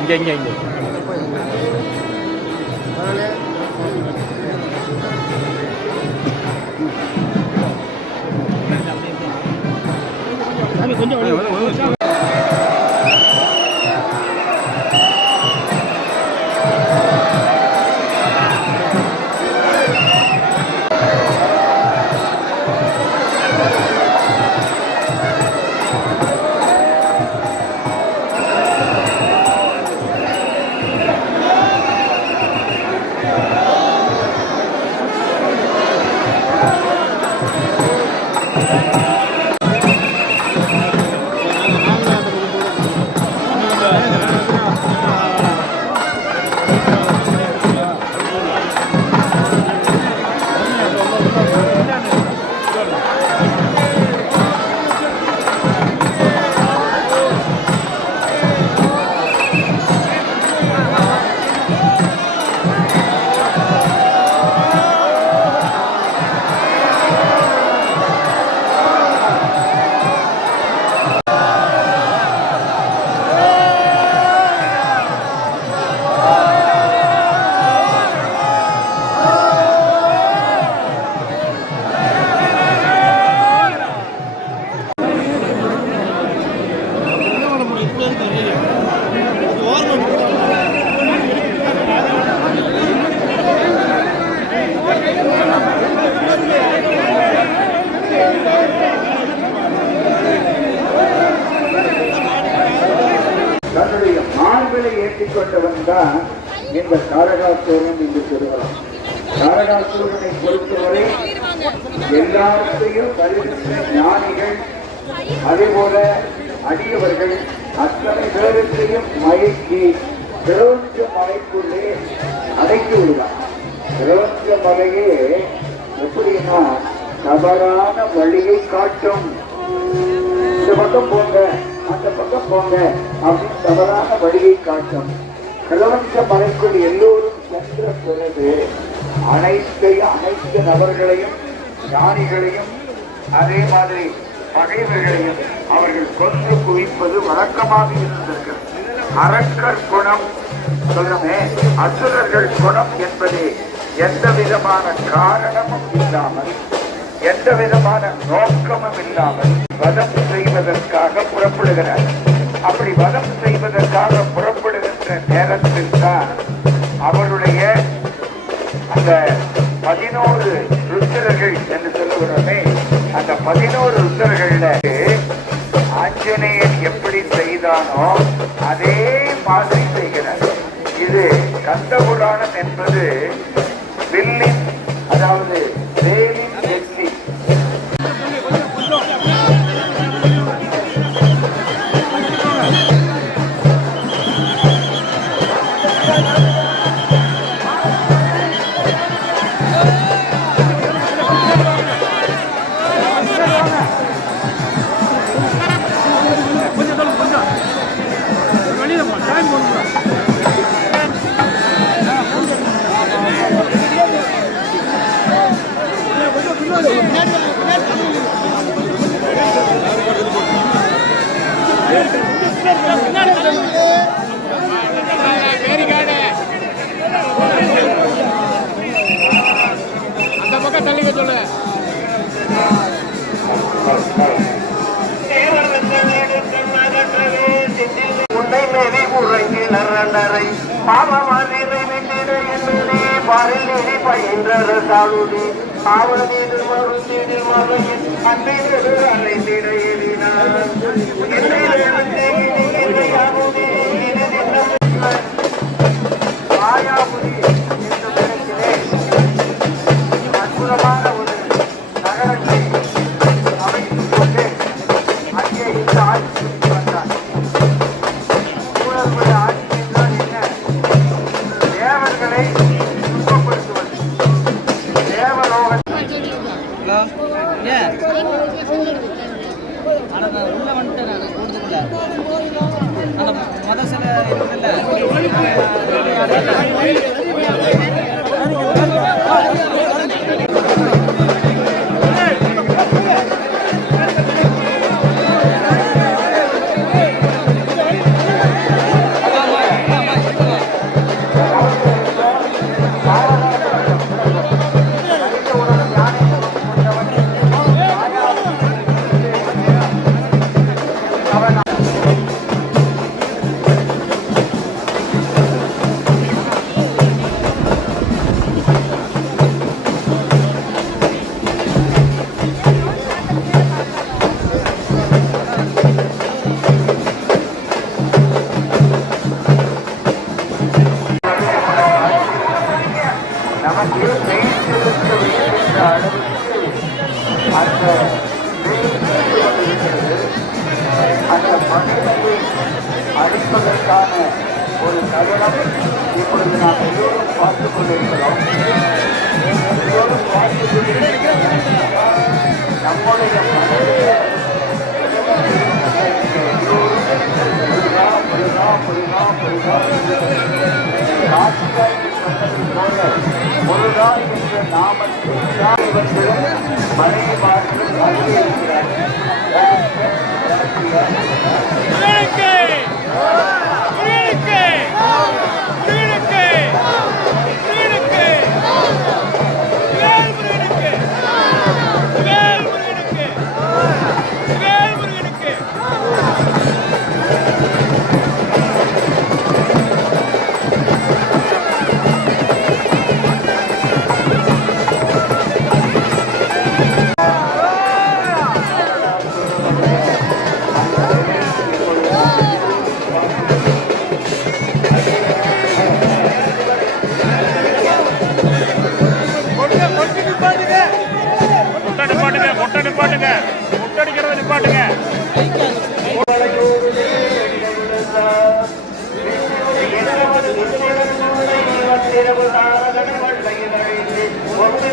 இங்கே இங்கே இங்கே. தான் இந்த காரகாசூரன் என்று சொல்லுகிறான் காரகாசூரனை பொறுத்தவரை எல்லாத்தையும் வருகின்ற ஞானிகள் அதேபோல அடியவர்கள் அத்தனை பேரத்தையும் மயக்கி பிரபஞ்ச மலைக்குள்ளே அடைத்து விடுவார். பிரபஞ்ச மலையே எப்படின்னா தவறான வழியை காட்டும். இந்த பக்கம் போங்க அந்த பக்கம் போங்க அப்படின்னு தவறான வழியை காட்டும். பிரபஞ்ச மலைக்குள் எல்லோரும் சென்ற பிறகு அனைத்து அனைத்து நபர்களையும் ஞானிகளையும் அதே மாதிரி பகைவர்களையும் அவர்கள் கொன்று குவிப்பது வழக்கமாக இருந்திருக்கிறது. அரக்கர் குணம் சொல்லுமே அசுரர்கள் குணம் என்பது எந்த விதமான காரணமும் இல்லாமல் எந்த விதமான நோக்கமும் இல்லாமல் வதம் செய்வதற்காக புறப்படுகிறார். அப்படி வதம் பதினோரு ருத்திரர்கள் என்று சொல்லுகிறோமே அந்த பதினோரு ருத்திரர்கள்ல ஆஞ்சநேயன் எப்படி செய்தானோ அதே மாதிரி செய்கிறார். இது கந்த புராணம் என்பது வில்லின் அதாவது தேவின் வெற்றி. நெறி பயின்ற சாலுடி ஆவல் மீது மறுத்தீடு ஆனால் நான் உள்ளே வந்துட்டேன் நான் அந்த மத சில இருக்குல்ல ஒரு சடலம் இப்பொழுது நாம் எல்லோரும் பார்த்து கொண்டிருக்கிறோம். எல்லோரும் பார்த்து கொண்டிருக்கிறோம். நம்முடைய நாமத்தில் மனைவி பார்த்து நிப்பாட்டுங்க. முட்டடிக்கிறத நிப்பாட்டுங்க. ஒன்று